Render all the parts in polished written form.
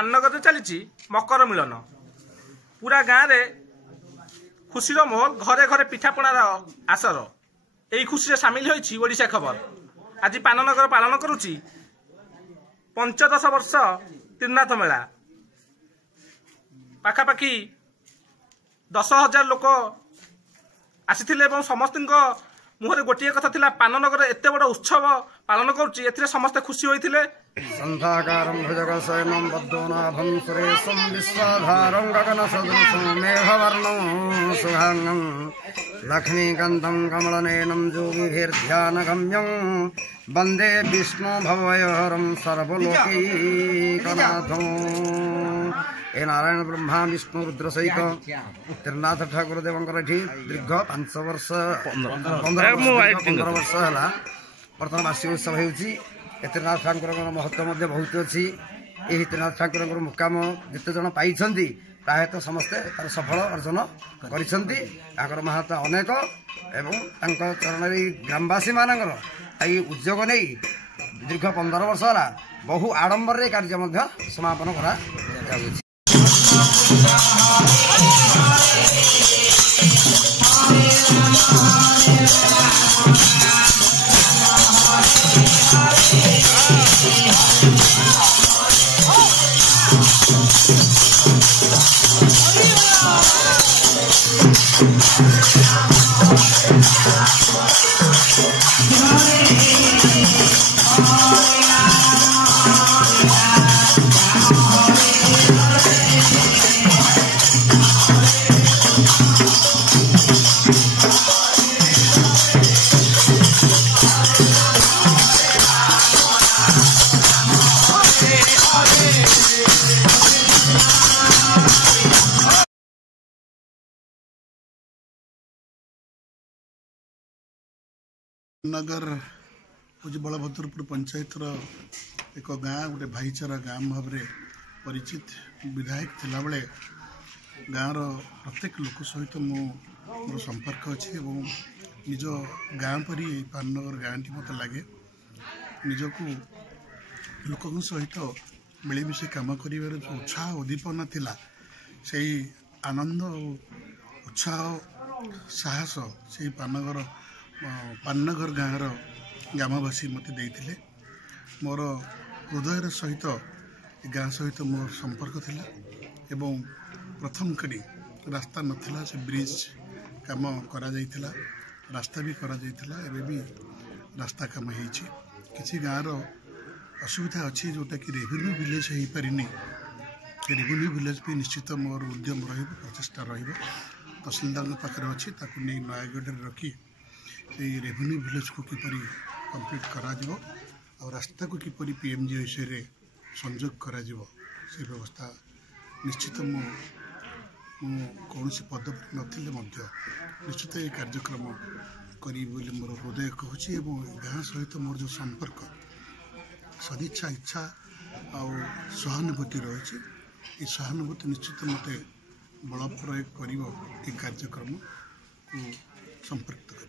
पाननगर चली मकर मिलन पूरा गाँव में खुशीर माहौल घरे घरे पिठापणार आसर यही खुशी सामिल होती ओडिशा खबर। आज पाननगर पालन करुच्ची 15 वर्ष त्रिनाथ मेला पाखापाखि 10,000 लोक आसीथिले एवं समस्त मुहरे गोटे कथा थिला पाननगर एते बड़ उत्सव पालन करुच्ची एथिरे समस्ते खुशी होइथिले। संध्याकारं भुजगशयनं पद्मनाभं सुरेशं विश्वाधारं गगनसदृशं मेघवर्णं शुभांगं लक्ष्मीकान्तं कमलनयनं योगिभिर्ध्यानगम्यं वन्दे विष्णु भवभयहरं सर्वलोकैकनाथं। ए नारायण ब्रह्मा विष्णु रुद्र सहित त्रिनाथ ठाकुर देवंकर दीर्घ 5 वर्ष 15 वर्ष है बर्तमान वार्षिक उत्सव होती। त्रिनाथ ठाकुर महत्व बहुत अच्छी। यही त्रिनाथ ठाकुर मुकाम जिते जन पाई प्रायतः समस्ते तार सफल अर्जन कर महात्मा अनेक एवं चरण ग्रामवासी मान उद्योग नहीं दीर्घ 15 वर्ष है बहु आडंबर कार्य समापन करा नगर हूँ बलभद्रपुर पंचायत एक गाँ गोटे भाईचारा गाँ भाव में परिचित विधायक थिला बेले गाँव प्रत्येक लोक सहित मोर संपर्क अच्छी निज गाँ परी पाननगर गाँटी मत लगे निजक लोक सहित मिलमिशे कम कर उत्साह उद्दीपना थिला से आनंद उत्साह साहस से पाननगर गाँवर ग्रामवासी मत देते मोर हृदय सहित गाँ सहित मोर संपर्क थिला एवं प्रथम कड़ी रास्ता नथिला से ब्रिज काम करा जाइथिला रास्ता भी करा जाइथिला एबे भी रास्ता काम होइछि। किछि गाँर असुविधा अच्छी जोटा कि रेवेन्यू विलेज हो पारिनी रेवेन्यू विलेज भी निश्चित मोर उद्यम रहिबो प्रचेष्टा रहिबो तहसीलदार पाखे अच्छी ताकू नहीं नयागढ़ रखी रेवेन्यू विलेज को किपरि कंप्लीट करा जिवो और रास्ता को किपरि पीएमजीएसए रे संयोग करा जिवो से व्यवस्था निश्चित कौन पद नथिले मध्य निश्चित ये कार्यक्रम करी बोली मोर हृदय कहूँ गाँ सहित मोर जो संपर्क सदिच्छा इच्छा और सहानुभूति रही ये सहानुभूति निश्चित मत बल प्रयोग कर कार्यक्रम को संपर्कित कर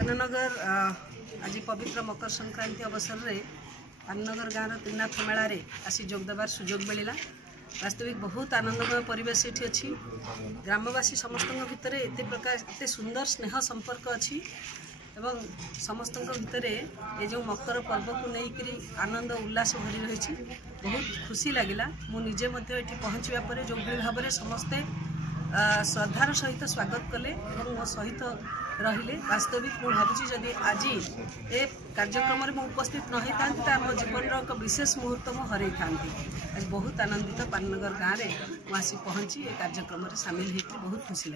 पाननगर आज पवित्र मकर संक्रांति अवसर में पाननगर गाँव त्रिनाथ मेला रे आसी जोगदेवार सुजोग मिलला। वास्तविक बहुत आनंदमय परिवेश ये अच्छी ग्रामवासी समस्त भितर एत प्रकार एत सुंदर स्नेह संपर्क अच्छी एवं समस्त भितर ये जो मकर पर्व को लेकर आनंद उल्लास भरी रही बहुत खुशी लगिला। मुझे ये पहुँचा जो भाव में समस्ते श्रद्धार सहित स्वागत कले और मो सहित रहिले वास्तविक मु भावुची जदि आज ए कार्यक्रम में उपस्थित न होता तो आम जीवन एक विशेष मुहूर्त मु हरई था। आज बहुत आनंदित पाननगर गाँव में आसी पहुँची ए कार्यक्रम में सामिल होकर बहुत खुशी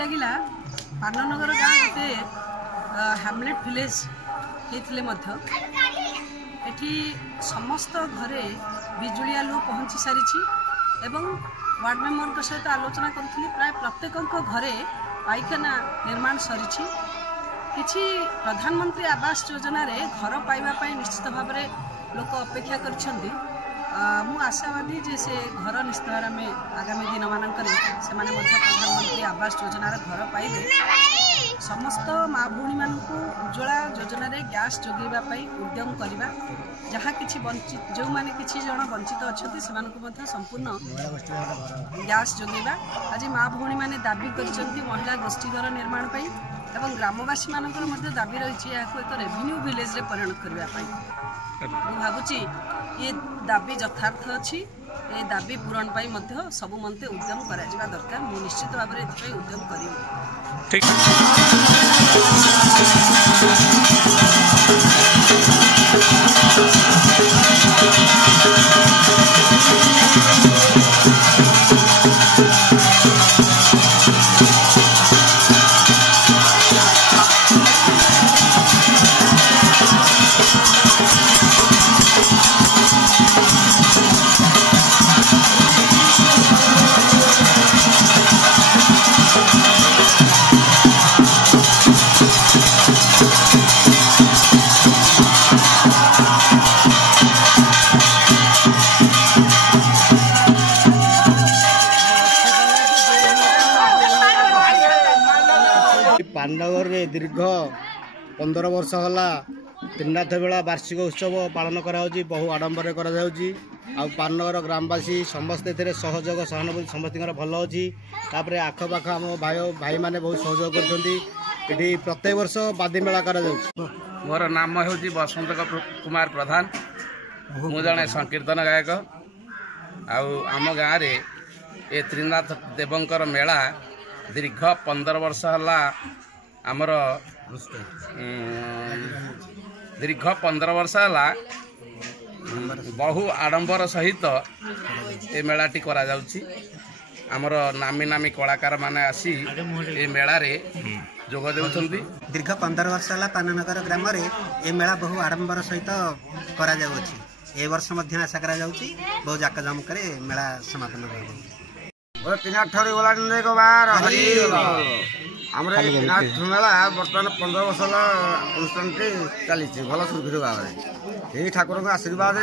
लगिला पाननगर गाँव गोटे हैमलेट विलेज होते एठी समस्त घरे बिजुली आलु पहुँची सारी एवं वार्ड मेंबर सहित आलोचना करुँगी प्राय प्रत्येक घरे पाइखाना निर्माण सरी किछि प्रधानमंत्री आवास योजना रे घर पाइबा निश्चित भाव में लोक अपेक्षा करिसेंती। मु आशावादी जे से घर निश्चित भाव में आगामी दिन मानक से प्रधानमंत्री आवास योजना घर पाइबे। समस्त माँ भौणी मानक उज्ज्वला योजना रे गैस जोगैबा उद्यम करवा जहाँ किछि वंचित जो माने किछि जन वंचित अच्छे से संपूर्ण गैस जोगैबा आज माँ भौणी माने दाबी करिसेंती महिला गोष्ठी घर निर्माण पाई एवं ग्रामवासी मानकर दाबी रही एक रेवेन्यू विलेज रे परिणत करने भावुची ये दाबी यथार्थ अच्छी ए दाबी पूरण पाई सबु मंते उद्यम करा दरकार। मु निश्चित भाव में एथि उद्यम करी। पाननगर में दीर्घ 15 वर्ष होला त्रिनाथ बेला वार्षिक उत्सव पालन कराउची बहु आडंबर कराउची आ पाननगर ग्रामवासी समस्त सहयोग सहानुभूति समस्त भल अच्छी तापर आखपाख आम भाई मैंने बहुत सहयोग कर प्रत्येक वर्ष बादी मेला करा मोर नाम हूँ बसंत कुमार प्रधान मु जड़े संकीर्तन गायक आम गाँव में ये त्रिनाथ देवंकर मेला दीर्घ 15 वर्ष है आमर दीर्घ 15 वर्ष है बहु आडंबर सहित ए मेलाटी करा जाउची। आमर नामी नामी कलाकार माने आसी ए मेला रे जोग देउछंती। दीर्घ 15 वर्ष है पाननगर ग्राम रे ए मेला बहु आडंबर सहित करा जाउची। ए वर्ष मध्य आशा करा जाउची बहु जाकजमक रे मेला समापन होबो। त्रिनाथ गला बार आमर त्रिनाथ मेला बर्तमान 15 वर्ष अनुष्ठान चली भल सुरक्षित भाव में यही ठाकुर को आशीर्वाद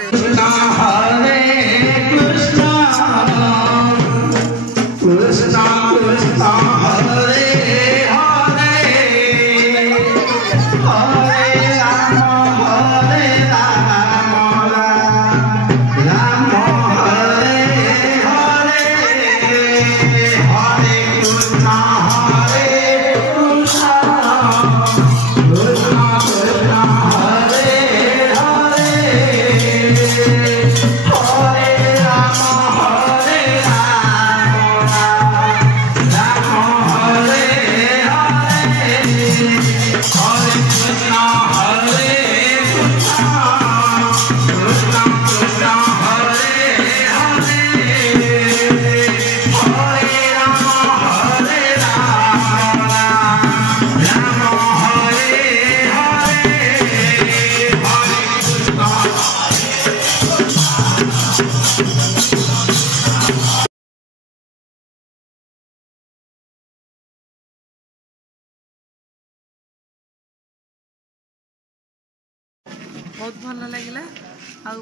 बहुत भल लगे।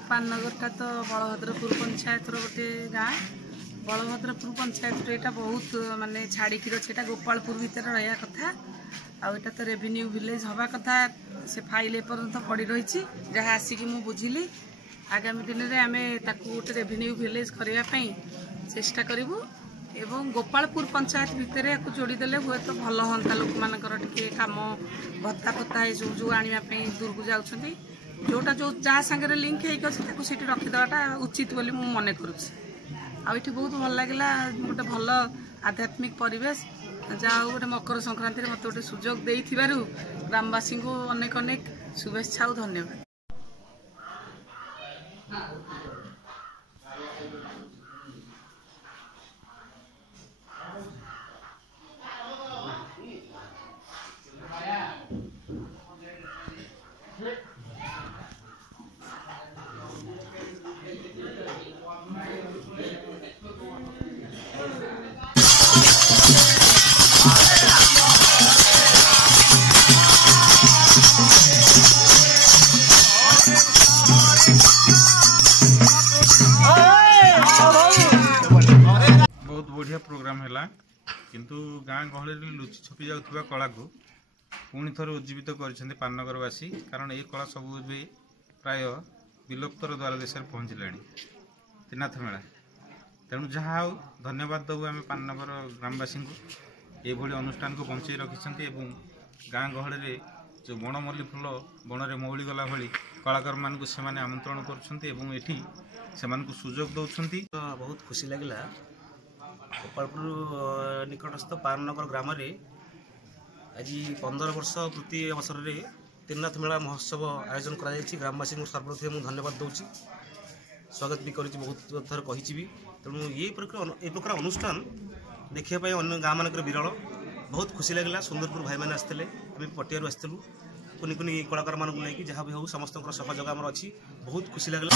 पाननगरटा तो बलभद्रपुर पंचायत गोटे गाँ बलभद्रपुर पंचायत यहाँ बहुत माने छाड़िकी रहा गोपालपुर भितर रहा कथा आटा तो रेवेन्यू विलेज हवा कथा से फाइल एपर्यंत पड़ रही जहाँ आसिक मु बुझिली आगामी दिन में आम गोटे रेवेन्यू विलेज करने चेष्टा करूँ एवं गोपालपुर पंचायत भितर या जोड़ीदे हुए तो भल हाँ लोक मानकर टे कम भत्ता फत्ता ये जो आने दूर को जाऊँगी जोटा जो जहाँ सागर लिंक होती रखीदेटा उचित बोली मु मन करुँच। आठ बहुत भल लगे गोटे भल आध्यात्मिक परिवेश जहाँ गोटे मकर संक्रांति मत गोटे सुजोग देइथिबारु ग्रामवासी को अनेक अनेक शुभेच्छा और धन्यवाद। बहुत बढ़िया प्रोग्राम है किंतु गाँ गहली लुचि छपी जाऊा कला को पुणी थर उज्जीवित कर पाननगरवासी कारण ये कला सब प्राय विलुप्तर द्वार देश में पहुँचला त्रिनाथ मेला तेणु जहाँ हो धन्यवाद दबू आम पाननगर ग्रामवासी को ये अनुष्ठान को बंचाई रखिंट गाँ गहली जो बणमल्ली फूल बण में मौली गला भली कलाकार मानक से आमंत्रण कर सुजोग दौरान। बहुत खुशी लगे गोपालपुर निकटस्थ पाननगर ग्राम आज 15 वर्ष पूर्ति अवसर में त्रिनाथ मेला महोत्सव आयोजन कर ग्रामवासी को सर्वप्रथम मुझे धन्यवाद दूसरी स्वागत भी कर बहुत थर कही तेणु ये प्रकार अनुष्ठान देखापी अन्य गाँव मानक विरल बहुत खुशी लगे। सुंदरपुर भाई मैंने आसते पटिया आसलु कुनि कुनि कलाकार मानक लेकिन जहाँ भी हो समस्त सहयोग आम अच्छी बहुत खुशी लगे।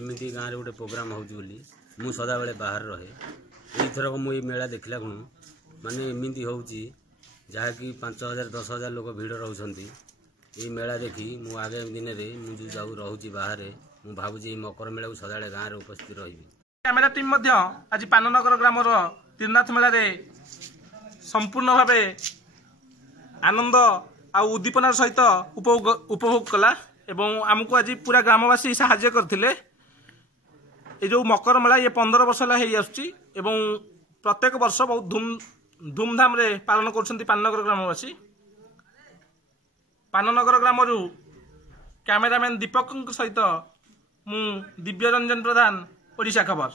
एमती गाँव गोटे प्रोग्राम हो सदा बेले बाहर रहे यथरक मुझे मेला देखला गुण माने एमती हो जहाँकि 5,000-10,000 लोक भिड़ रोचे ये मेला देखी मु आगामी दिन में जो जाऊ रोचे बाहर मु भावुँ मकर मेला को सदा गाँव में उपस्थित रही। कैमेरा टीम आज पाननगर ग्राम त्रिनाथ मेला संपूर्ण भाव आनंद आ उद्दीपनार सहित उपभोग कला एवं आमको आज पूरा ग्रामवासी साहाय्य करथिले। ये जो मकर मेला ये 15 वर्ष है प्रत्येक वर्ष बहुत धूमधाम रे पालन कर पाननगर ग्रामवासी। पाननगर ग्राम कैमेरामैन दीपक सहित मु दिव्य रंजन प्रधान ओडिशा खबर।